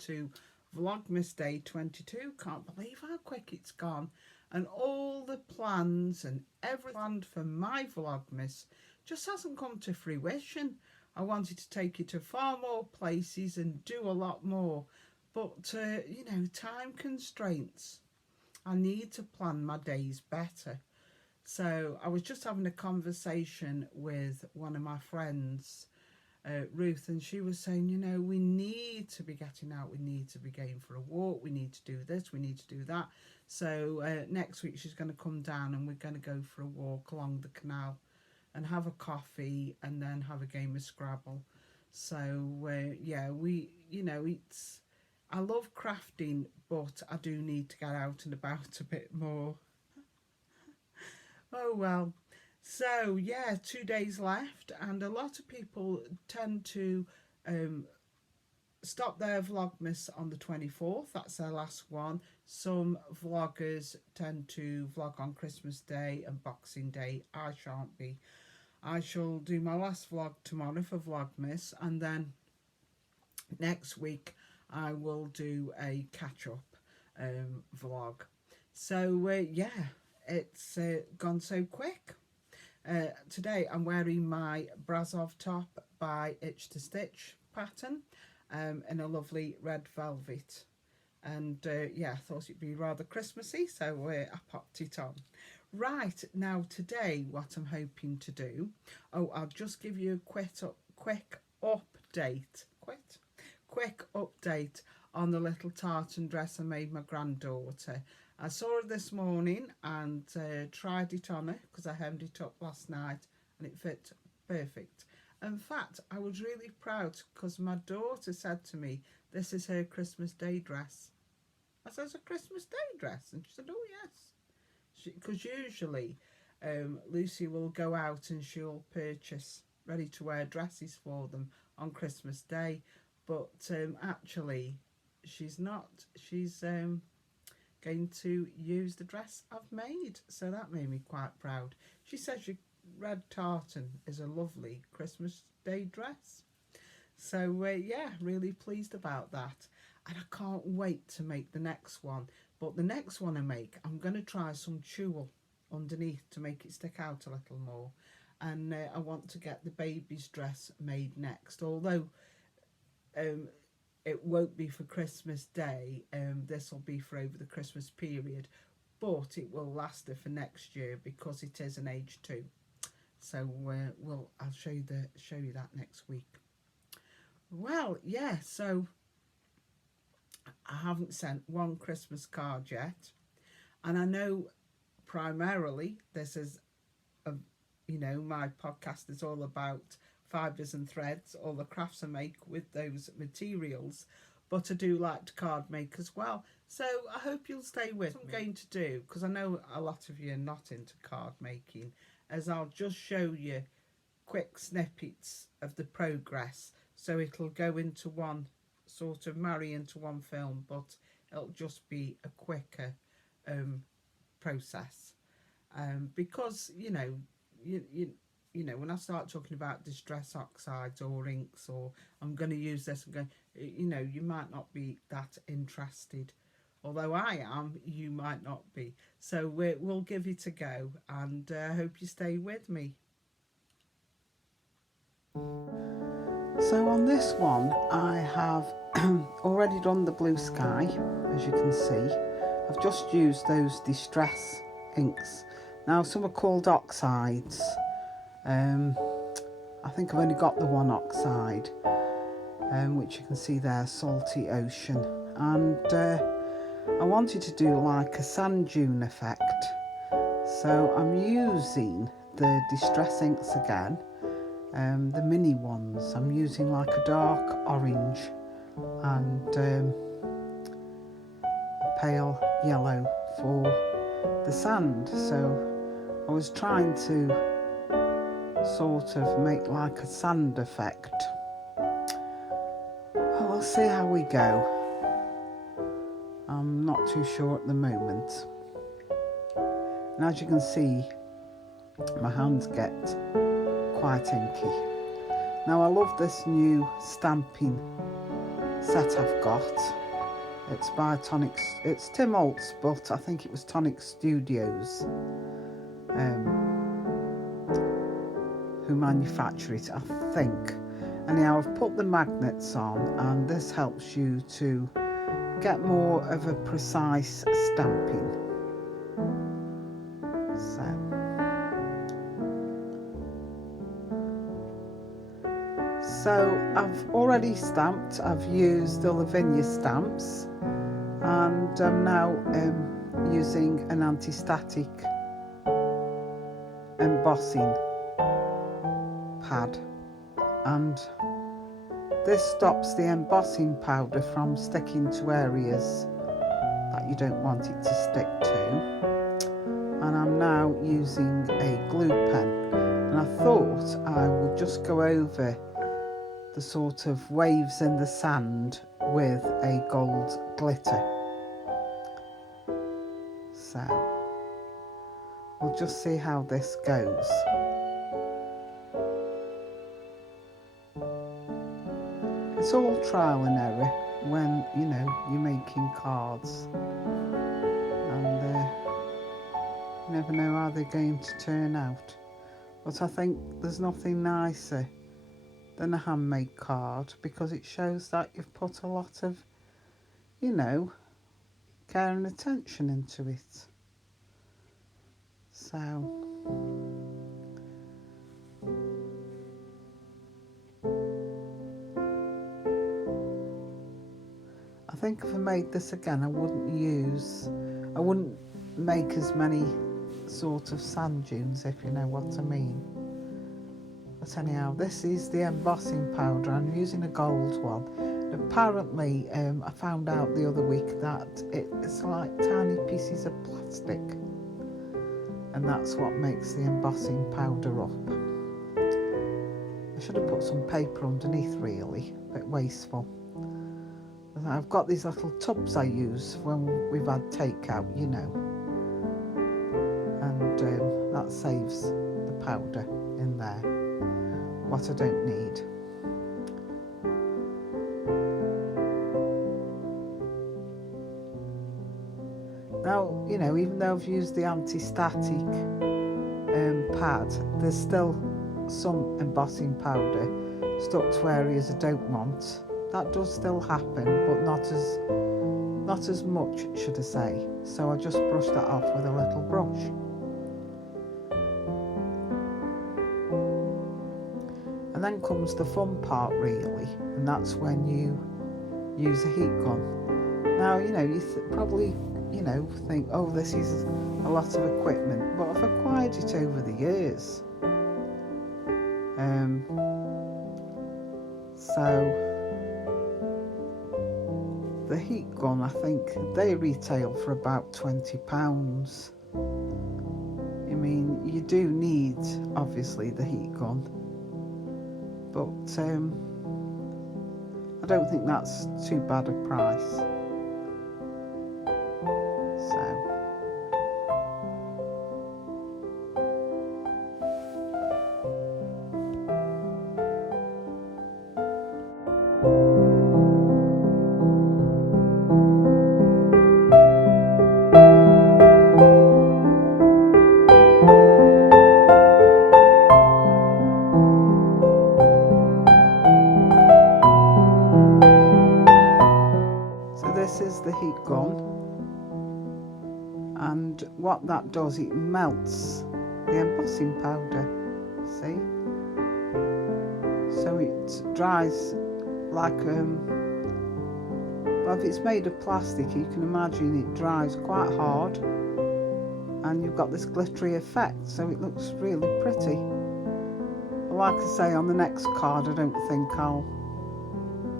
to Vlogmas Day 22. Can't believe how quick it's gone. And all the plans and everything planned for my Vlogmas just hasn't come to fruition. I wanted to take you to far more places and do a lot more. But, you know, time constraints. I need to plan my days better. So I was just having a conversation with one of my friends, Ruth, and she was saying, you know, we need to be getting out, we need to be going for a walk, we need to do this, we need to do that. So next week she's going to come down and we're going to go for a walk along the canal and have a coffee and then have a game of Scrabble. So yeah, you know, I love crafting, but I do need to get out and about a bit more. Oh well. So yeah, 2 days left, and a lot of people tend to stop their Vlogmas on the 24th. That's their last one. Some vloggers tend to vlog on Christmas Day and Boxing Day. I shan't be. I shall do my last vlog tomorrow for Vlogmas, and then next week I will do a catch-up vlog. So yeah, it's gone so quick. Today I'm wearing my Brazov top by Itch to Stitch pattern in a lovely red velvet, and yeah, I thought it'd be rather Christmassy, so I popped it on. Right, now today what I'm hoping to do, I'll just give you a quick update on the little tartan dress I made my granddaughter. I saw her this morning and tried it on her because I hemmed it up last night and it fit perfect. In fact, I was really proud because my daughter said to me, this is her Christmas Day dress. I said, it's a Christmas Day dress? And she said, oh yes. Because usually Lucy will go out and she'll purchase ready to wear dresses for them on Christmas Day. But actually she's not. She's going to use the dress I've made, so that made me quite proud. She says your red tartan is a lovely Christmas Day dress, so yeah, really pleased about that, and I can't wait to make the next one. But the next one I make, I'm going to try some tulle underneath to make it stick out a little more, and I want to get the baby's dress made next, although it won't be for Christmas Day. This will be for over the Christmas period, but it will last her for next year because it is an age 2. So I'll show you that next week. Well, yeah. So I haven't sent one Christmas card yet, and I know primarily this is you know, my podcast is all about fibres and threads, all the crafts I make with those materials, but I do like to card make as well, so I hope you'll stay with me. What I'm going to do, because I know a lot of you are not into card making, is I'll just show you quick snippets of the progress, so it'll go into one, sort of marry into one film, but it'll just be a quicker process, because you know, you know, when I start talking about distress oxides or inks, or I'm going to use this, I'm going, you know, you might not be that interested. Although I am, you might not be. So we'll give it a go, and I hope you stay with me. So on this one, I have already done the blue sky, as you can see. I've just used those distress inks. Now, some are called oxides. I think I've only got the one oxide, which you can see there, Salty Ocean. And I wanted to do like a sand dune effect. So I'm using the distress inks again, the mini ones. I'm using like a dark orange and a pale yellow for the sand. So I was trying to sort of make like a sand effect. Well, we'll see how we go. I'm not too sure at the moment. And as you can see, my hands get quite inky. Now I love this new stamping set I've got. It's by it's Tim Holtz, but I think it was Tonic Studios who manufacture it, I think. Anyhow, I've put the magnets on, and this helps you to get more of a precise stamping. So I've already stamped. I've used the Lavinia stamps, and I'm now using an anti-static embossing pad, and this stops the embossing powder from sticking to areas that you don't want it to stick to. And I'm now using a glue pen, and I thought I would just go over the sort of waves in the sand with a gold glitter. So we'll just see how this goes. It's all trial and error when, you know, you're making cards, and you never know how they're going to turn out. But I think there's nothing nicer than a handmade card, because it shows that you've put a lot of, you know, care and attention into it. So I think if I made this again, I wouldn't make as many sort of sand dunes, if you know what I mean. But anyhow, this is the embossing powder. I'm using a gold one. Apparently, I found out the other week that it's like tiny pieces of plastic, and that's what makes the embossing powder up. I should have put some paper underneath, really, a bit wasteful. I've got these little tubs I use when we've had takeout, you know, and that saves the powder in there, what I don't need. Now, you know, even though I've used the anti-static pad, there's still some embossing powder stuck to areas I don't want. That does still happen, but not as much, should I say. So I just brush that off with a little brush. And then comes the fun part, really, and that's when you use a heat gun. Now, you know, you probably, you know, think, oh, this is a lot of equipment, but I've acquired it over the years. So the heat gun, I think they retail for about £20. I mean, you do need, obviously, the heat gun, but I don't think that's too bad a price. This is the heat gun, and what that does, it melts the embossing powder, see? So it dries like, well, if it's made of plastic, you can imagine it dries quite hard, and you've got this glittery effect, so it looks really pretty. But like I say, on the next card, I don't think I'll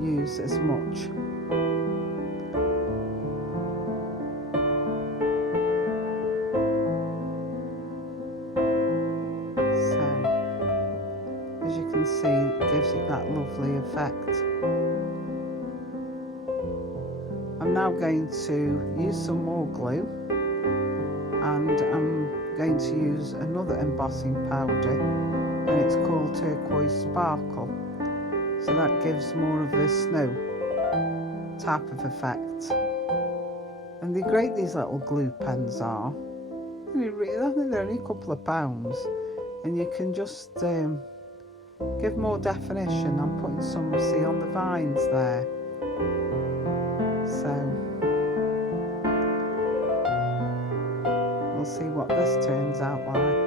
use as much. See, it gives it that lovely effect. I'm now going to use some more glue, and I'm going to use another embossing powder, and it's called Turquoise Sparkle, so that gives more of a snow type of effect. And they're great, these little glue pens are. I think they're only a couple of pounds, and you can just give more definition. I'm putting some, see, on the vines there. So we'll see what this turns out like.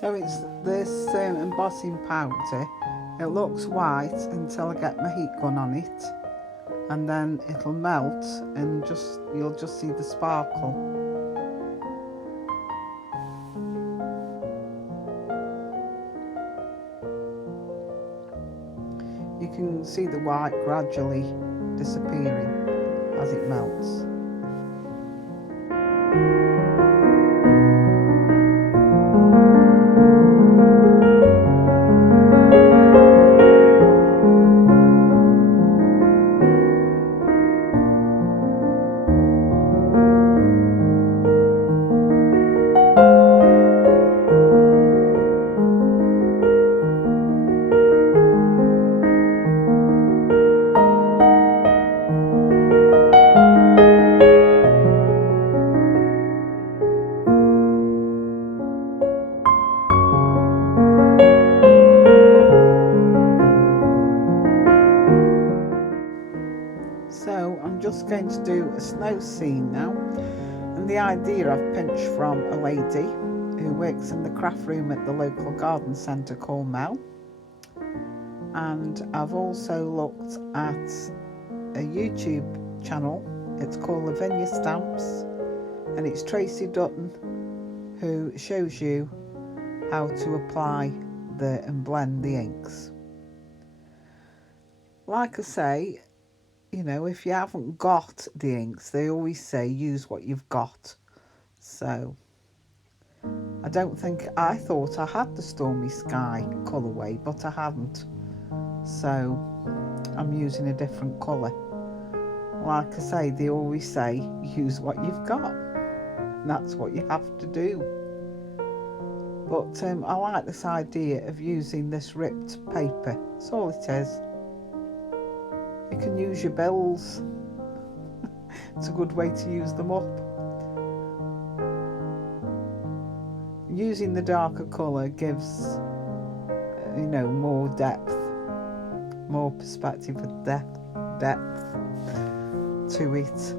So it's this embossing powder. It looks white until I get my heat gun on it, and then it'll melt and you'll just see the sparkle. You can see the white gradually disappearing as it melts. So I'm just going to do a snow scene now, and the idea I've pinched from a lady who works in the craft room at the local garden centre called Mel, and I've also looked at a YouTube channel. It's called Lavinia Stamps, and it's Tracy Dutton who shows you how to apply and blend the inks. Like I say, you know, if you haven't got the inks, they always say use what you've got. So I thought I had the Stormy Sky colourway, but I haven't. So I'm using a different colour. Like I say, they always say use what you've got. And that's what you have to do. But I like this idea of using this ripped paper. That's all it is. You can use your bills. It's a good way to use them up. Using the darker colour gives, you know, more depth, more perspective of depth to it.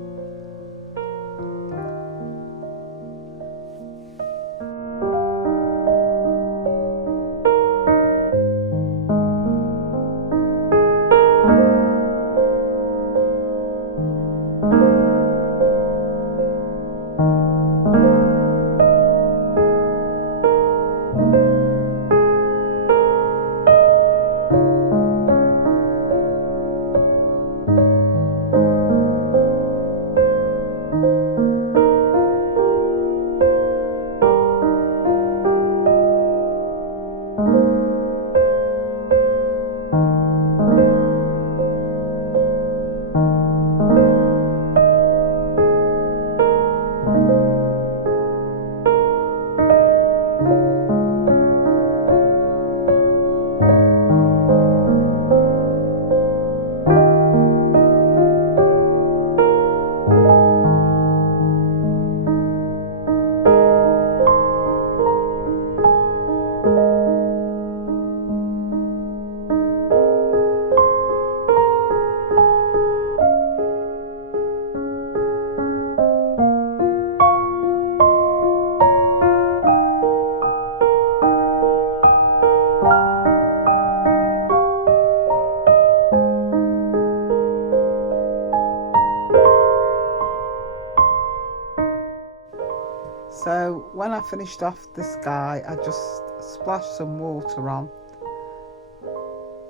So when I finished off the sky, I just splashed some water on,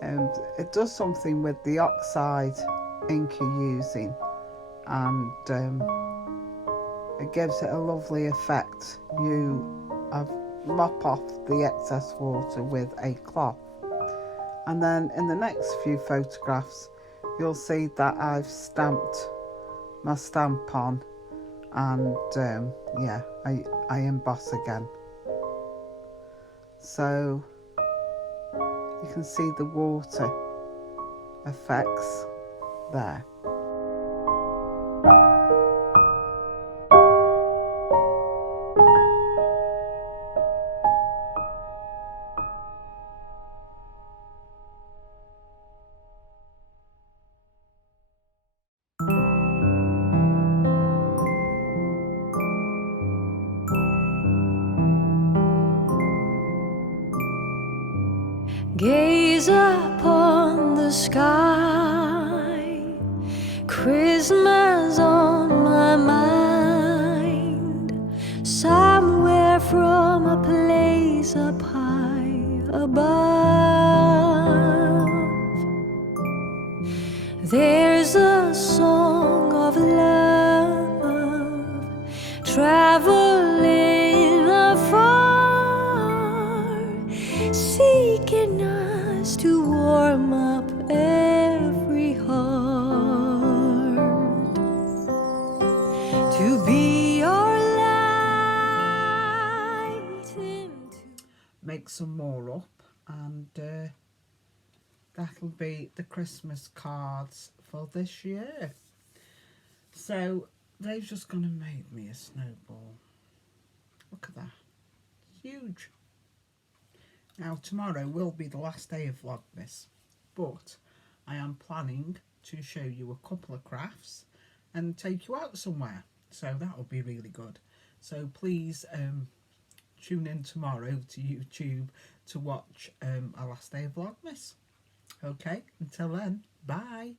and it does something with the oxide ink you're using, and it gives it a lovely effect. You mop off the excess water with a cloth, and then in the next few photographs you'll see that I've stamped my stamp on, and yeah, I emboss again, so you can see the water effects there. Gaze upon the sky, Christmas on my mind, somewhere from a place up high above. There's a song of love traveling afar, seeking us to warm up every heart, to be our light into. Make some more up, and that'll be the Christmas cards for this year. So they've just gone and made me a snowball. Look at that, huge. Now tomorrow will be the last day of Vlogmas, but I am planning to show you a couple of crafts and take you out somewhere, so that will be really good. So please tune in tomorrow to YouTube to watch our last day of Vlogmas. Okay, until then, bye.